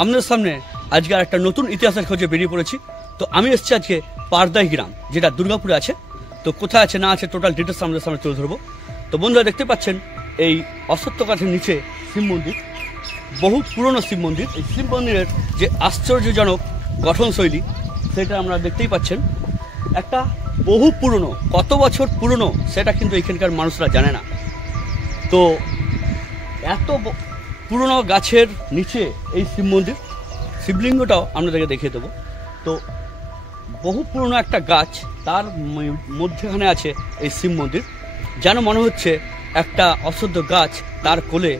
আপনাদের সামনে আজকে আর একটা নতুন ইতিহাসের খোঁজে বেরিয়ে পড়েছি। তো আমি এসেছি আজকে পারদাই গ্রাম, যেটা দুর্গাপুরে আছে। তো কোথায় আছে না আছে টোটাল ডিটেলস আমাদের সামনে তুলে ধরবো। তো বন্ধুরা দেখতে পাচ্ছেন এই অশ্বত্থ গাছের নিচে শিব মন্দির, বহু পুরনো শিব মন্দির। এই শিব মন্দিরের যে আশ্চর্যজনক গঠনশৈলী সেটা আমরা দেখতেই পাচ্ছেন। একটা বহু পুরনো, কত বছর পুরনো সেটা কিন্তু এখানকার মানুষরা জানে না। তো এত পুরনো গাছের নিচে এই শিব মন্দির, শিবলিঙ্গটাও আপনাদেরকে দেখিয়ে দেবো। তো বহু পুরনো একটা গাছ, তার মধ্যেখানে আছে এই শিব মন্দির। যেন মনে হচ্ছে একটা অশ্বত্থ গাছ তার কোলে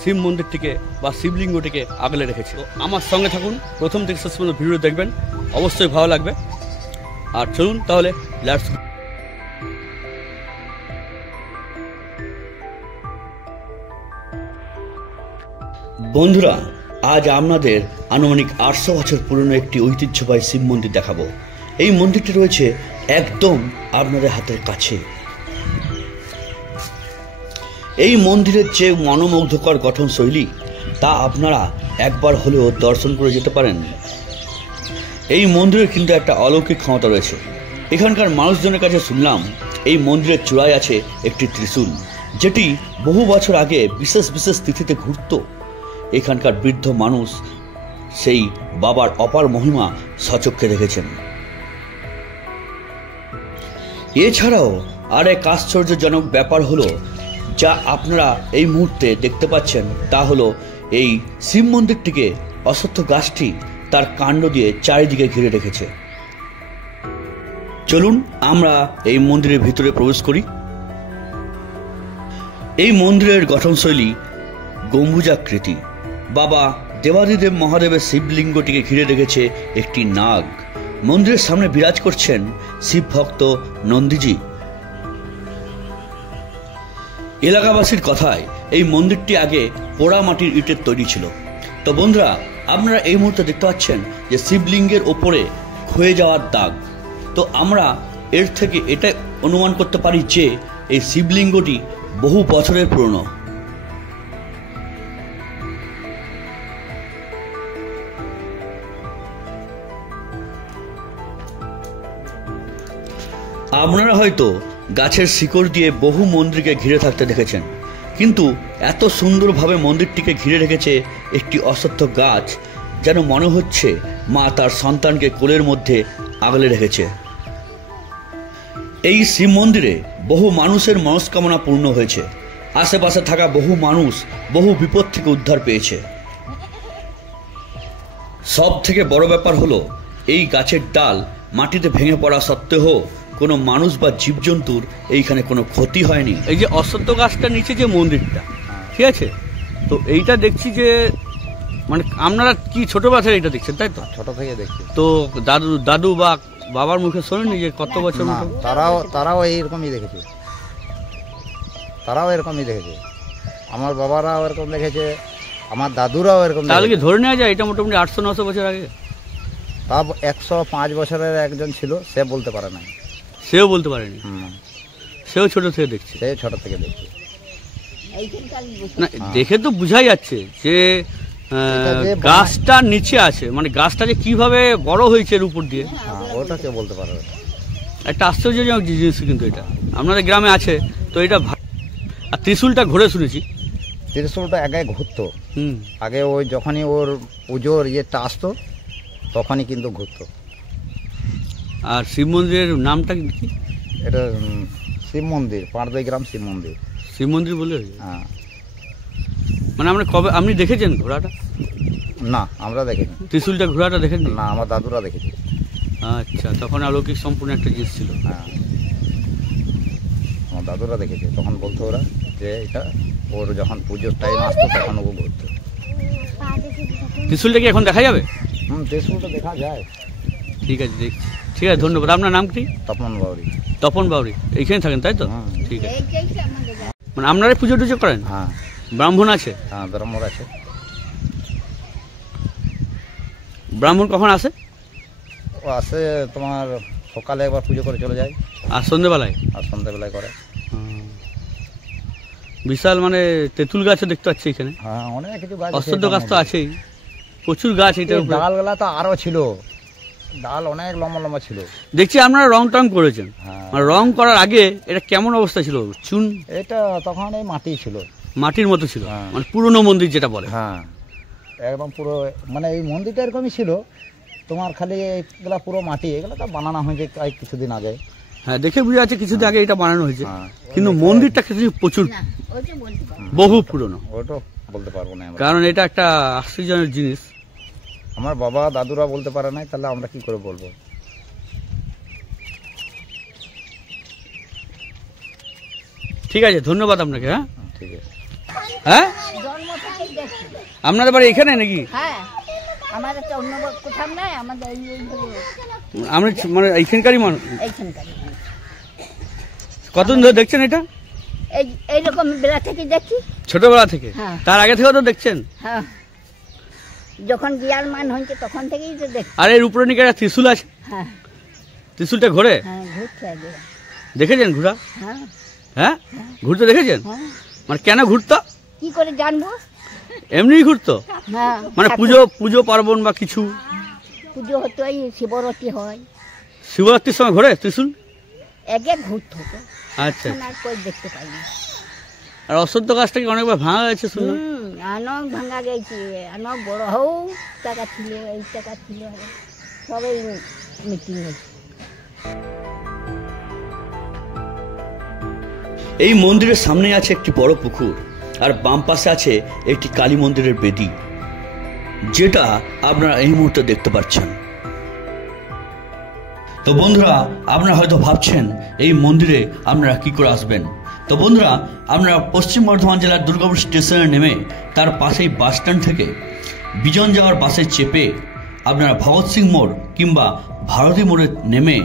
শিব মন্দিরটিকে বা শিবলিঙ্গটিকে আগলে রেখেছে। তো আমার সঙ্গে থাকুন, প্রথম থেকে শেষ পর্যন্ত ভিডিও দেখবেন, অবশ্যই ভালো লাগবে। আর চলুন তাহলে লেটস গো। বন্ধুরা, আজ আপনাদের আনুমানিক 800 বছর পুরনো একটি ঐতিহ্যবাহী শিব মন্দির দেখাবো। এই মন্দিরটি রয়েছে একদম আপনাদের হাতের কাছে। এই মন্দিরের যে মনোমুগ্ধকর গঠনশৈলী তা আপনারা একবার হলেও দর্শন করে যেতে পারেন। এই মন্দিরের কিন্তু একটা অলৌকিক ক্ষমতা রয়েছে। এখানকার মানুষজনের কাছে শুনলাম এই মন্দিরের চূড়ায় আছে একটি ত্রিশূল, যেটি বহু বছর আগে বিশেষ বিশেষ তিথিতে ঘুরত। এখানকার বৃদ্ধ মানুষ সেই বাবার অপার মহিমা সচক্ষে দেখেছেন। এছাড়াও আরেক আশ্চর্যজনক ব্যাপার হলো, যা আপনারা এই মুহূর্তে দেখতে পাচ্ছেন, তা হলো এই শিব মন্দিরটিকে অশ্বত্থ গাছটি তার কাণ্ড দিয়ে চারিদিকে ঘিরে রেখেছে। চলুন আমরা এই মন্দিরের ভিতরে প্রবেশ করি। এই মন্দিরের গঠনশৈলী গম্বুজাকৃতি। বাবা দেবাদিদেব মহাদেবের শিবলিঙ্গটিকে ঘিরে রেখেছে একটি নাগ। মন্দিরের সামনে বিরাজ করছেন শিব ভক্ত নন্দীজি। এলাকাবাসীর কথায় এই মন্দিরটি আগে পোড়া মাটির ইটের তৈরি ছিল। তো বন্ধুরা, আপনারা এই মুহূর্তে দেখতে পাচ্ছেন যে শিবলিঙ্গের ওপরে ক্ষয়ে যাওয়ার দাগ। তো আমরা এর থেকে এটা অনুমান করতে পারি যে এই শিবলিঙ্গটি বহু বছরের পুরনো। আপনারা হয়তো গাছের শিকড় দিয়ে বহু মন্দিরকে ঘিরে থাকতে দেখেছেন, কিন্তু এত সুন্দরভাবে মন্দিরটিকে ঘিরে রেখেছে একটি অশ্বত্থ গাছ, যেন মনে হচ্ছে মা তার সন্তানকে কোলের মধ্যে আগলে রেখেছে। এই শিব মন্দিরে বহু মানুষের মনস্কামনা পূর্ণ হয়েছে। আশেপাশে থাকা বহু মানুষ বহু বিপদ থেকে উদ্ধার পেয়েছে। সব থেকে বড় ব্যাপার হলো, এই গাছের ডাল মাটিতে ভেঙে পড়া সত্ত্বেও কোনো মানুষ বা জীবজন্তুর এইখানে কোনো ক্ষতি হয়নি। এই যে অশ্বত্থ গাছটার নিচে যে মন্দিরটা, ঠিক আছে, তো এইটা দেখছি যে মানে আপনারা কি ছোটবেলা থেকে এটা দেখছেন, তাই তো? ছোট থেকে দেখছি। তো দাদু বা বাবার মুখে শোনেনি যে কত বছর? তারাও এইরকমই দেখেছে, আমার বাবারাও এরকম দেখেছে, আমার দাদুরাও এরকম। তাহলে কি ধরে নেওয়া যায় এটা মোটামুটি 800-900 বছর আগে? তা 105 বছরের একজন ছিল, সে বলতে পারে না। সেও বলতে পারেনি? সেও ছোট থেকে দেখছে? সে ছোট থেকে দেখছে। না, দেখে তো বোঝাই যাচ্ছে যে গাছটার নিচে আছে, মানে গাছটা যে কিভাবে বড় হয়েছে এর উপর দিয়ে, ওটা কেউ বলতে পারবে। একটা আশ্চর্যজনক জিনিস কিন্তু এটা আপনাদের গ্রামে আছে। তো এটা আর ত্রিশূলটা ঘুরে শুনেছি, ত্রিশূলটা আগে ঘুরতো। আগে ওই যখনই ওর পুজোর ইয়েটা আসতো তখনই কিন্তু ঘুরতো। আর শিব মন্দিরের নামটা কি? এটা শিব মন্দির, পারদাই গ্রাম শিব মন্দির। শিব মন্দির বলে? হ্যাঁ। মানে আমরা কবে, আপনি দেখেছেন ঘোড়াটা? না, আমরা দেখিনি। ত্রিশূলটা ঘোড়াটা দেখেন না, আমার দাদুরা দেখেছে। আচ্ছা, তখন অলৌকিক সম্পূর্ণ একটা জিনিস ছিল। হ্যাঁ, আমার দাদুরা দেখেছে। তখন বলতো ওরা যে এটা ওর যখন পুজোর টাইম আসতো তখন ও ঘুরতো। ত্রিশূলটা কি এখন দেখা যাবে? ত্রিশূলটা দেখা যায়। ঠিক আছে, দেখছি। ঠিক আছে, ধন্যবাদ। আপনার নাম কি? তপন বাউরি। তপন বাউরি, এইখানে থাকেন তাই তো? ঠিক আছে। মানে আপনারা পুজো টুজো করেন? হ্যাঁ। ব্রাহ্মণ আছে? হ্যাঁ, ব্রাহ্মণ আছে। ব্রাহ্মণ কখন আসে? ও আসে তোমার সকালে একবার পুজো করে চলে যায়। আর সন্ধ্যেবেলায়? আর সন্ধ্যেবেলায় করে। বিশাল মানে তেঁতুল গাছও দেখতে পাচ্ছি এখানে। হ্যাঁ, অনেক কিছু গাছ। অশ্বত্থ গাছ তো আছেই। প্রচুর গাছ এটার উপরে। ডালগুলা তো আরো ছিল, ডাল অনেক লম্বা লম্বা ছিল। দেখছি আপনারা রং টং করেছেন, হ্যাঁ। আর রং করার আগে এটা কেমন অবস্থা ছিল? চুন এটা তখন এই মাটি ছিল, মাটির মতো ছিল, হ্যাঁ। মানে পুরনো মন্দির যেটা বলে। হ্যাঁ একদম পুরো, মানে এই মন্দিরটা এরকমই ছিল তোমার, খালি এগুলা পুরো মাটি, এগুলো তো বানানো হয়েছে কিছুদিন আগে। হ্যাঁ, দেখে বুঝা যাচ্ছে কিছুদিন আগে এটা বানানো হয়েছে, হ্যাঁ। কিন্তু মন্দিরটা কিন্তু প্রচুর বহু পুরনো, ওটা বলতে পারবো না আমরা। কারণ এটা একটা আশ্চর্যজনক জিনিস। আমার বাবা দাদুরা বলতে পারে নাই, তাহলে আমরা কি করে বলবো? ঠিক আছে, ধন্যবাদ আপনাকে। হ্যাঁ ঠিক আছে। হ্যাঁ, আপনাদের বাড়ি এখানে নাকি? হ্যাঁ, আমাদের তো অন্য কোথাও নাই, আমাদের আমরা মানে এইখানকারই মানুষ। এইখানকার। কতদিন ধরে দেখছেন এটা? এইরকম বেলা থেকে দেখি। ছোটবেলা থেকে? হ্যাঁ। তার আগে থেকেও তো দেখছেন? হ্যাঁ, যখন বিয়ার মান হয়েছে তখন থেকেই তো দেখি। আর এর উপরে নাকি একটা ত্রিশূল আছে? হ্যাঁ ত্রিশূলটা ঘোরে? হ্যাঁ, ঘুরছে আগে। দেখেছেন ঘোরা? হ্যাঁ হ্যাঁ, ঘুরতে দেখেছেন? হ্যাঁ, মানে কেন ঘুরতো? কি করে জানবো? এমনি ঘুরতো? হ্যাঁ, মানে পুজো পার্বণ বা কিছু? পুজো হতো, এই শিবরাত্রি হয়, শিবরাত্রির সময় ঘোরে ত্রিশূল? আগে ঘুরতে হতো, আচ্ছা। এখন আর কই দেখতে পাইনি। আর অশ্বত্থ গাছটাকে অনেকবার ভাঙা গেছে শুনলাম। অনেক ভাঙা গেছে, অনেক বড় হও টাকা ছিল, এই টাকা ছিল, সবাই মিটিং হয়েছে। এই মন্দিরের সামনে আছে একটি বড় পুকুর, আর বাম পাশে আছে একটি কালী মন্দিরের বেদি, যেটা আপনারা এই মুহূর্তে দেখতে পাচ্ছেন। তো বন্ধুরা, আপনারা হয়তো ভাবছেন এই মন্দিরে আপনারা কি করে আসবেন। তো বন্ধুরা, আপনারা পশ্চিম বর্ধমান জেলার দুর্গাপুর স্টেশনে নেমে তার পাশেই বাস স্ট্যান্ড থেকে বিজন যাওয়ার বাসে চেপে আপনারা ভগৎ সিং মোড় কিংবা ভারতী মোড়ে নেমে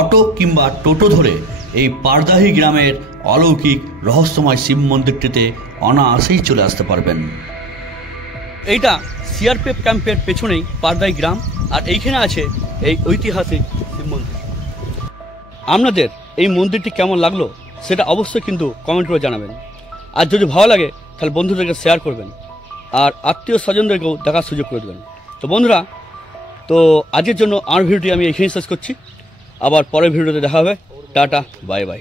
অটো কিংবা টোটো ধরে এই পারদাহি গ্রামের অলৌকিক রহস্যময় শিব মন্দিরটিতে অনায়াসেই চলে আসতে পারবেন। এইটা সিআরপিএফ ক্যাম্পের পেছনেই পারদাহি গ্রাম, আর এইখানে আছে এই ঐতিহাসিক শিব মন্দির। আপনাদের এই মন্দিরটি কেমন লাগলো সেটা অবশ্যই কিন্তু কমেন্ট করে জানাবেন, আর যদি ভালো লাগে তাহলে বন্ধুদেরকে শেয়ার করবেন, আর আত্মীয় স্বজনদেরকেও দেখার সুযোগ করে দেবেন। তো বন্ধুরা, তো আজকের জন্য আমার ভিডিওটি আমি এখানেই শেষ করছি, আবার পরের ভিডিওতে দেখা হবে। Tata, bye bye.